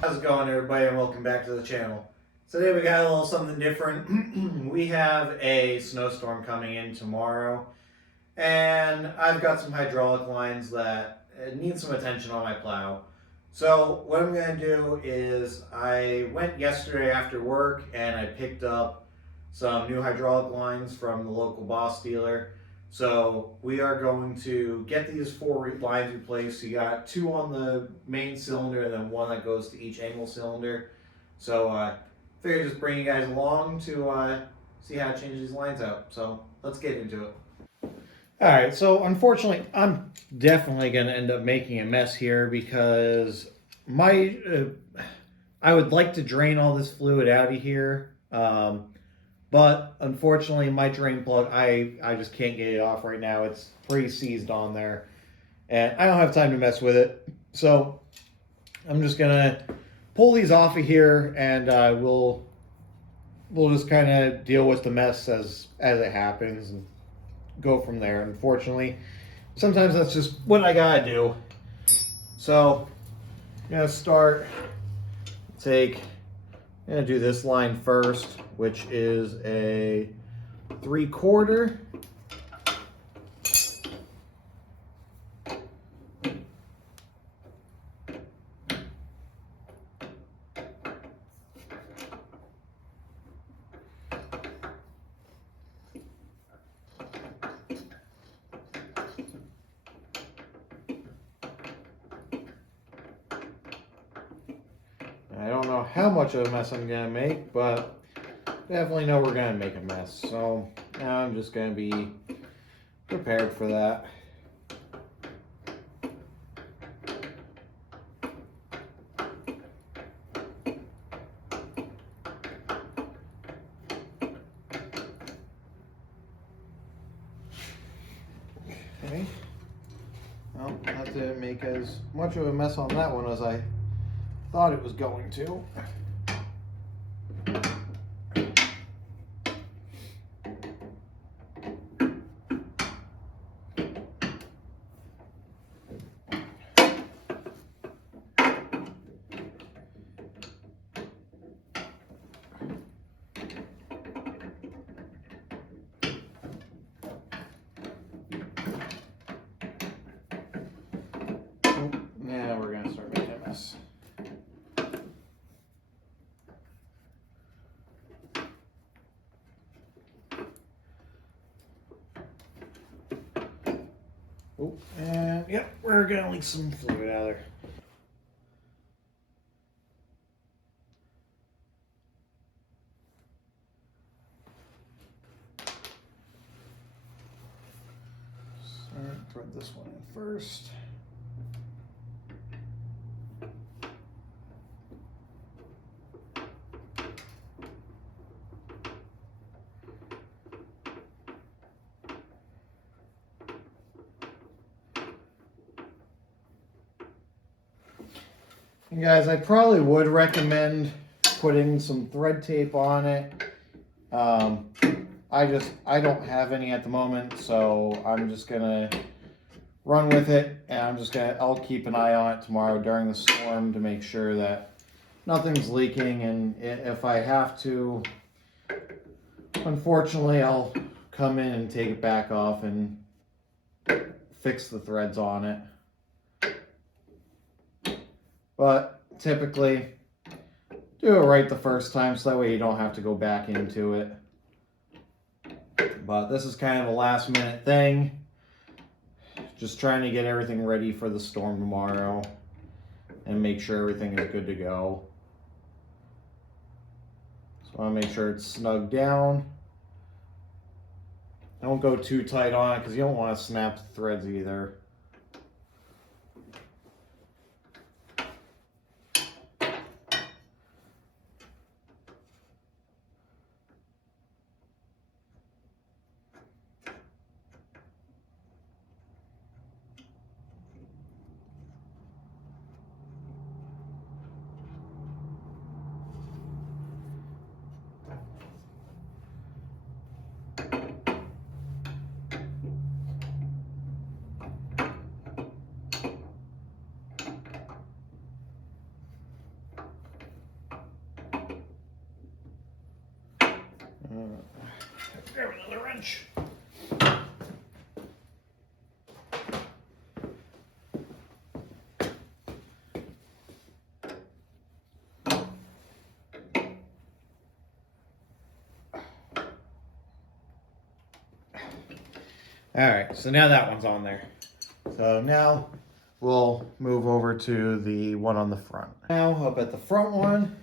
How's it going, everybody, and welcome back to the channel. Today we got a little something different. We have a snowstorm coming in tomorrow, and I've got some hydraulic lines that need some attention on my plow. So what I'm going to do is I went yesterday after work and I picked up some new hydraulic lines from the local Boss dealer. So we are going to get these 4 lines replaced. You got 2 on the main cylinder and then 1 that goes to each angle cylinder. So figured just bring you guys along to see how to change these lines out. So let's get into it. Alright, so unfortunately I'm definitely going to end up making a mess here because I would like to drain all this fluid out of here. But unfortunately, my drain plug, I just can't get it off right now. It's pretty seized on there. And I don't have time to mess with it. So I'm just going to pull these off of here and we'll just kind of deal with the mess as it happens and go from there. Unfortunately, sometimes that's just what I got to do. So I'm going to start, I'm going to do this line first, which is a 3/4. I don't know how much of a mess I'm going to make, but definitely know we're going to make a mess. So now I'm just going to be prepared for that. Okay. Well, that didn't make as much of a mess on that one as I thought it was going to. Now we're going to start making a mess. Oh, and yep, we're going to leak some fluid out of there. Thread this one in first. And guys, I probably would recommend putting some thread tape on it. I don't have any at the moment, so I'm just gonna run with it, and I'll keep an eye on it tomorrow during the storm to make sure that nothing's leaking, and if I have to, unfortunately, I'll come in and take it back off and fix the threads on it. But typically, do it right the first time so that way you don't have to go back into it. But this is kind of a last minute thing. Just trying to get everything ready for the storm tomorrow. and make sure everything is good to go. So I want to make sure it's snug down. Don't go too tight on it because you don't want to snap the threads either. Grab another wrench. Alright, so now that one's on there. So now we'll move over to the one on the front. Now up at the front one,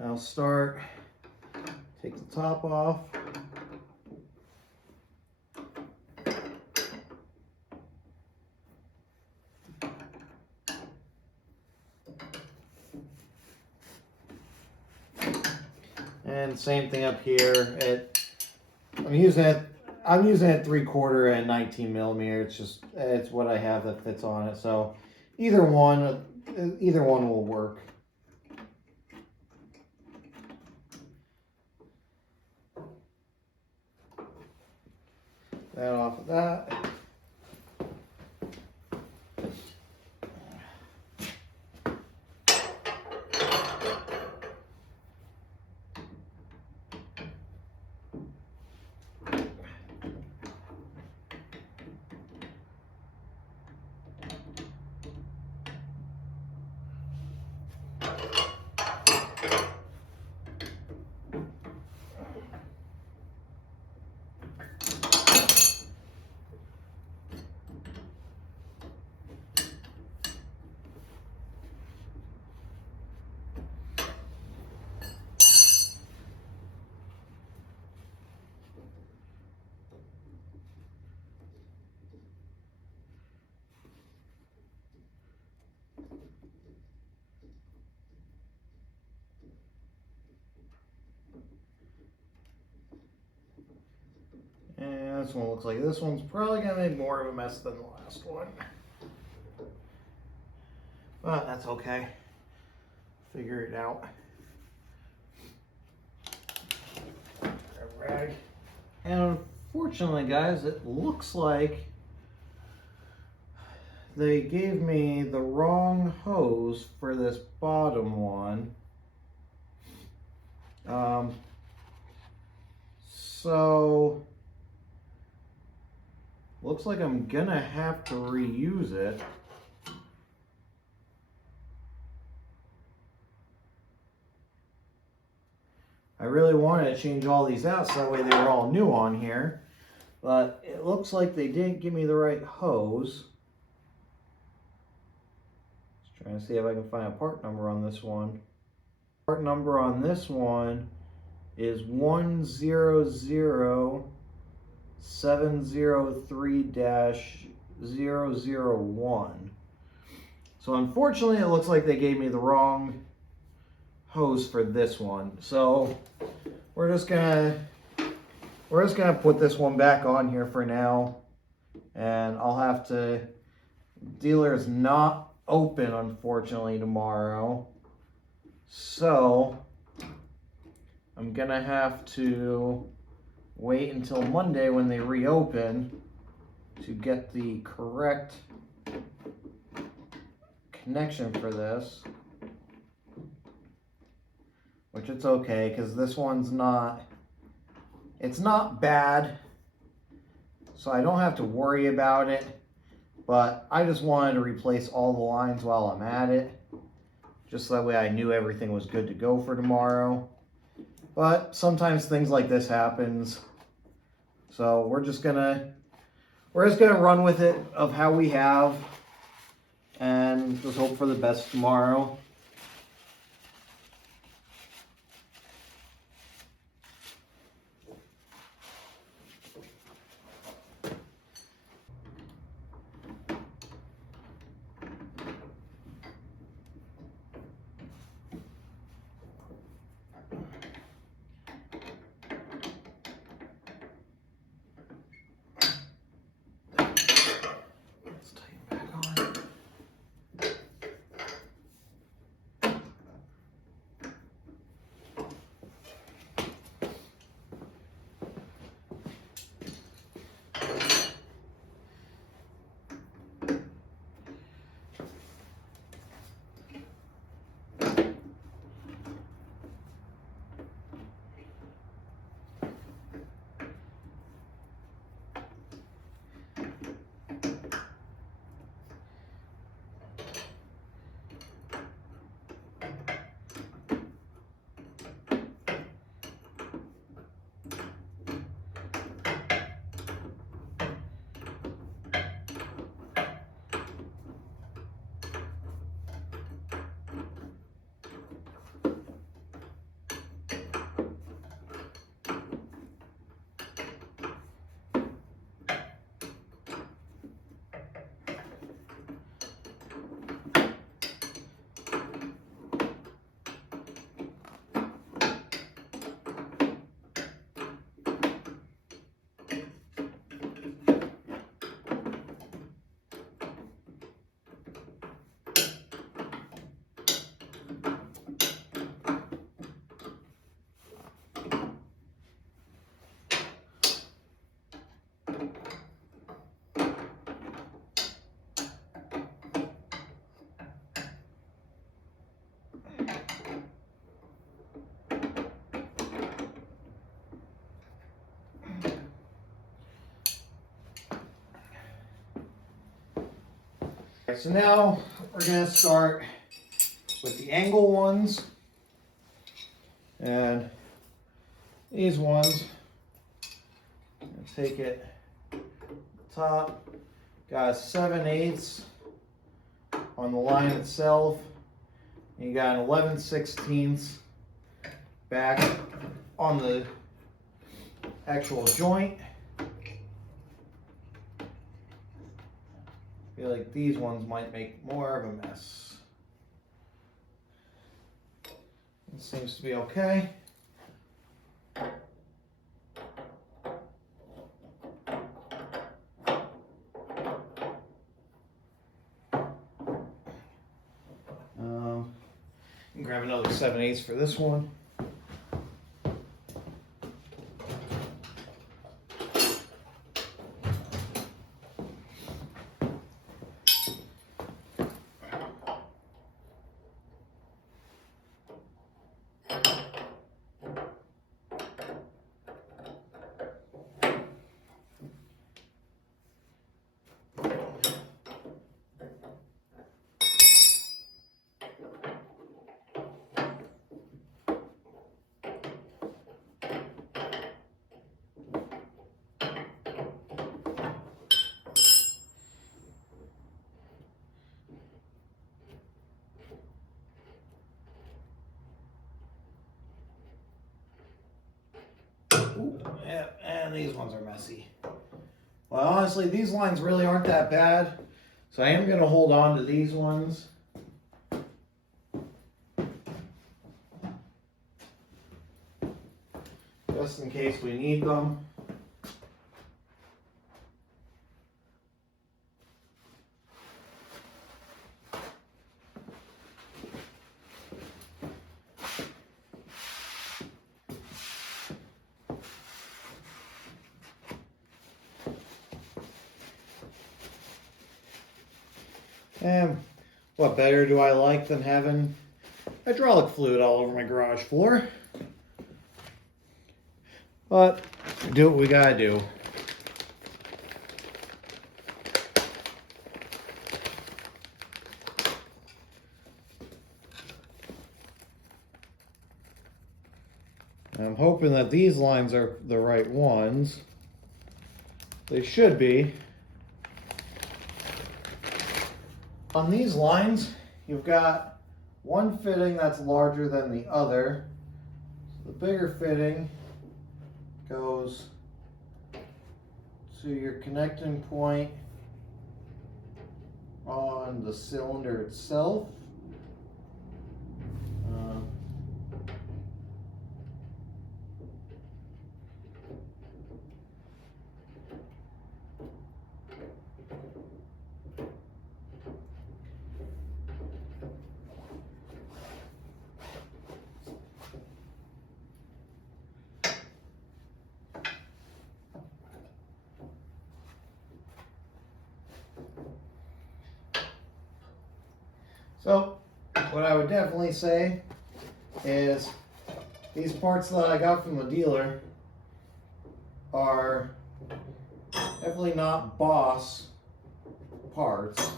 I'll start, take the top off. And same thing up here. I'm using it 3/4 and 19 millimeter. It's what I have that fits on it. So either one will work. That off of that. And this one looks like this one's probably going to make more of a mess than the last one. But that's okay. Figure it out. Grab a rag. And unfortunately, guys, it looks like they gave me the wrong hose for this bottom one. So looks like I'm gonna have to reuse it. I really wanted to change all these out so that way they were all new on here, but it looks like they didn't give me the right hose. Just trying to see if I can find a part number on this one. Part number on this one is 100703-001. So unfortunately, it looks like they gave me the wrong hose for this one. So we're just gonna put this one back on here for now, and I'll have to. Dealer's not open, unfortunately, tomorrow, so I'm gonna have to wait until Monday when they reopen to get the correct connection for this, which it's okay because this one's it's not bad, so I don't have to worry about it, but I just wanted to replace all the lines while I'm at it, just so that way I knew everything was good to go for tomorrow. But sometimes things like this happens, so we're just gonna run with it of how we have and just hope for the best tomorrow. Let's tighten back on. So now we're going to start with the angle ones, and these ones, I'm going to take it top, got a 7/8 on the line itself, and you got an 11/16 back on the actual joint. I feel like these ones might make more of a mess. It seems to be okay. Grab another 7/8 for this one. Ooh, yeah, and these ones are messy. Well, honestly, these lines really aren't that bad, so I am going to hold on to these ones. Just in case we need them. And what better do I like than having hydraulic fluid all over my garage floor? But do what we gotta do. I'm hoping that these lines are the right ones. They should be. On these lines, you've got one fitting that's larger than the other. So the bigger fitting goes to your connecting point on the cylinder itself. So, what I would definitely say is these parts that I got from the dealer are definitely not Boss parts.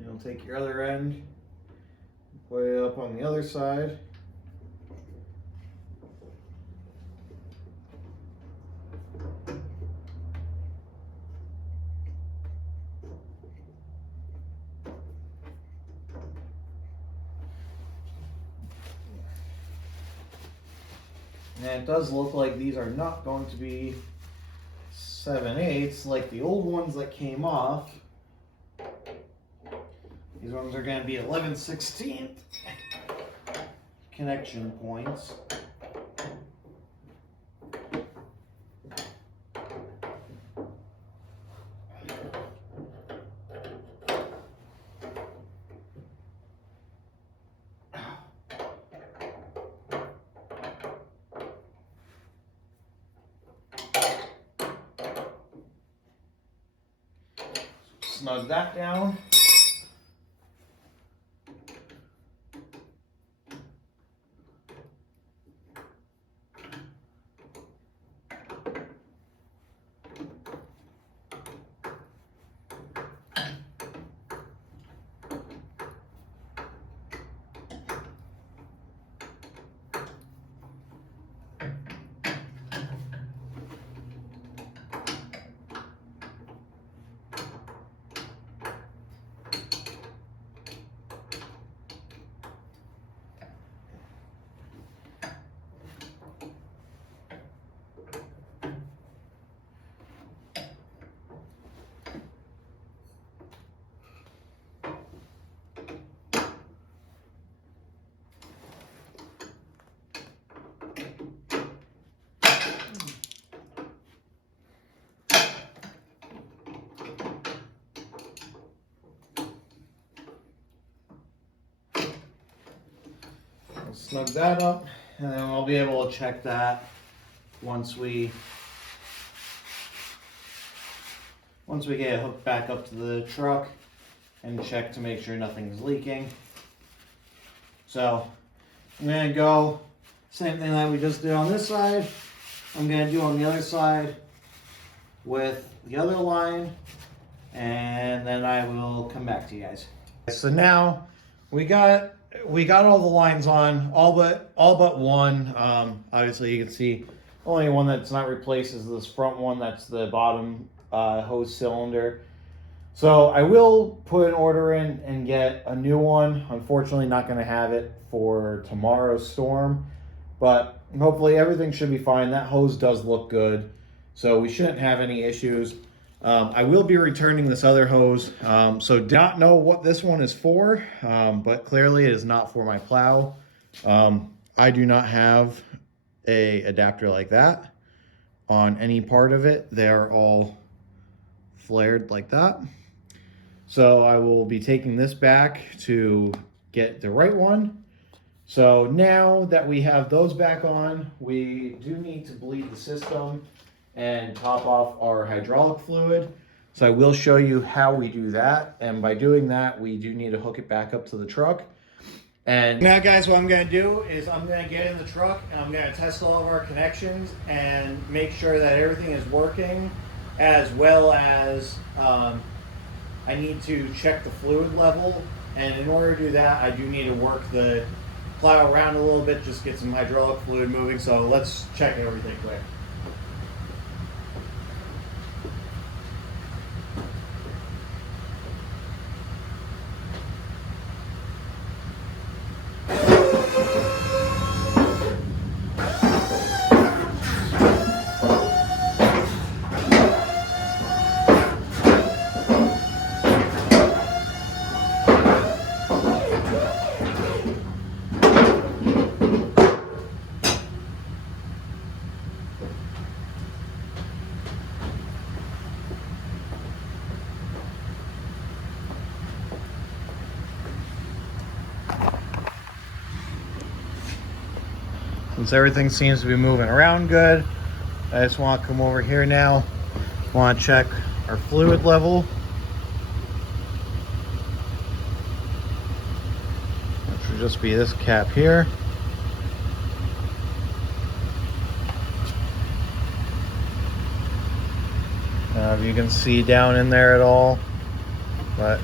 You'll take your other end, put it up on the other side. And it does look like these are not going to be 7/8 like the old ones that came off. These ones are going to be 11/16 connection points. Snug that down. Snug that up, and then I'll be able to check that once we get it hooked back up to the truck and check to make sure nothing's leaking. So I'm gonna go same thing that we just did on this side. I'm gonna do on the other side with the other line, and then I will come back to you guys. So now we got all the lines on, all but one. Obviously you can see only one that's not replaced is this front one. That's the bottom hose cylinder. So I will put an order in and get a new one. Unfortunately not going to have it for tomorrow's storm, but hopefully everything should be fine. That hose does look good, so we shouldn't have any issues. I will be returning this other hose, so do not know what this one is for, but clearly it is not for my plow. I do not have a adapter like that on any part of it. They're all flared like that. So I will be taking this back to get the right one. So now that we have those back on, we do need to bleed the system and top off our hydraulic fluid. So I will show you how we do that. And by doing that, we do need to hook it back up to the truck. And now guys, what I'm gonna do is I'm gonna get in the truck and I'm gonna test all of our connections and make sure that everything is working, as well as I need to check the fluid level. And in order to do that, I do need to work the plow around a little bit, just get some hydraulic fluid moving. So let's check everything quick. Since everything seems to be moving around good, I just want to come over here now. Want to check our fluid level, which should just be this cap here. If you can see down in there at all, but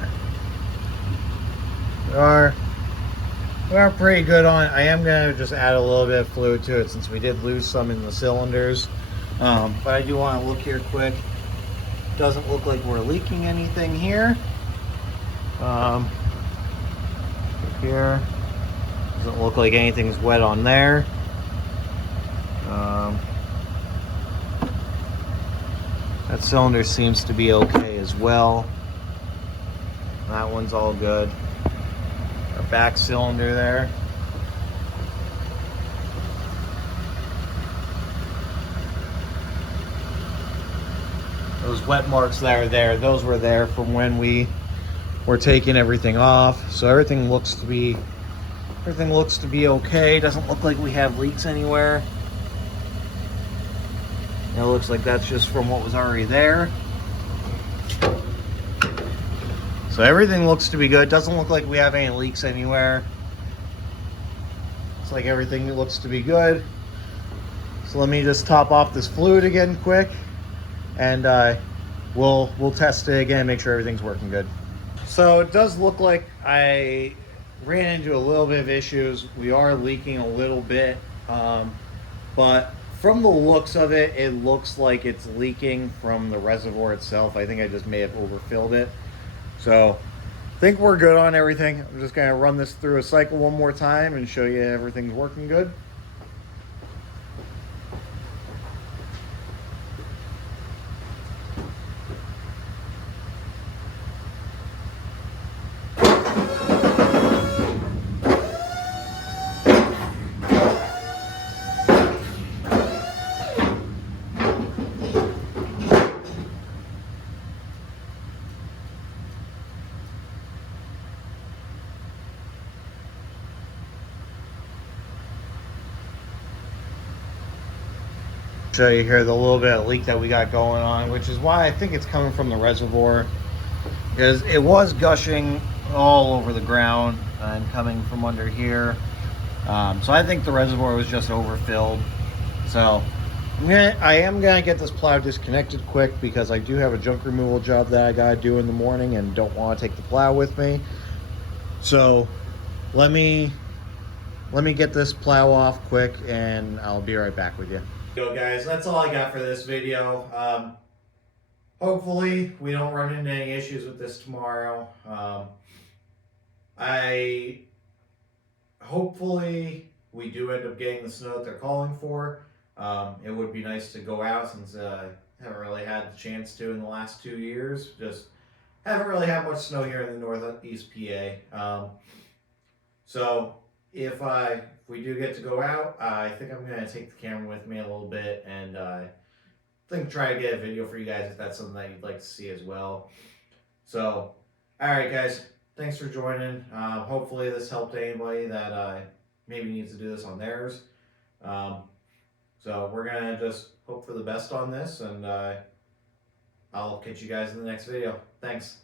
we are pretty good on it. I am going to just add a little bit of fluid to it since we did lose some in the cylinders. But I do want to look here quick. Doesn't look like we're leaking anything here. Here. Doesn't look like anything's wet on there. That cylinder seems to be okay as well. That one's all good. Our back cylinder there. Those wet marks that are there, those were there from when we were taking everything off. So everything looks to be okay. Doesn't look like we have leaks anywhere. It looks like that's just from what was already there. So everything looks to be good. Doesn't look like we have any leaks anywhere. Looks like everything looks to be good. So let me just top off this fluid again quick, and we'll test it again, make sure everything's working good. So it does look like I ran into a little bit of issues. We are leaking a little bit, but from the looks of it, it looks like it's leaking from the reservoir itself. I think I just may have overfilled it. So I think we're good on everything. I'm just gonna run this through a cycle one more time and show you everything's working good. Show you here the little bit of leak that we got going on, which is why I think it's coming from the reservoir, because it was gushing all over the ground and coming from under here. So I think the reservoir was just overfilled. So I am gonna get this plow disconnected quick because I do have a junk removal job that I gotta do in the morning and don't want to take the plow with me. So let me get this plow off quick and I'll be right back with you. Yo guys, that's all I got for this video. Hopefully we don't run into any issues with this tomorrow. Hopefully we do end up getting the snow that they're calling for. It would be nice to go out since I haven't really had the chance to in the last 2 years. Just haven't really had much snow here in the northeast PA. So if we do get to go out, I think I'm going to take the camera with me a little bit and try to get a video for you guys if that's something that you'd like to see as well. So, alright guys, thanks for joining. Hopefully this helped anybody that maybe needs to do this on theirs. So we're going to just hope for the best on this, and I'll catch you guys in the next video. Thanks.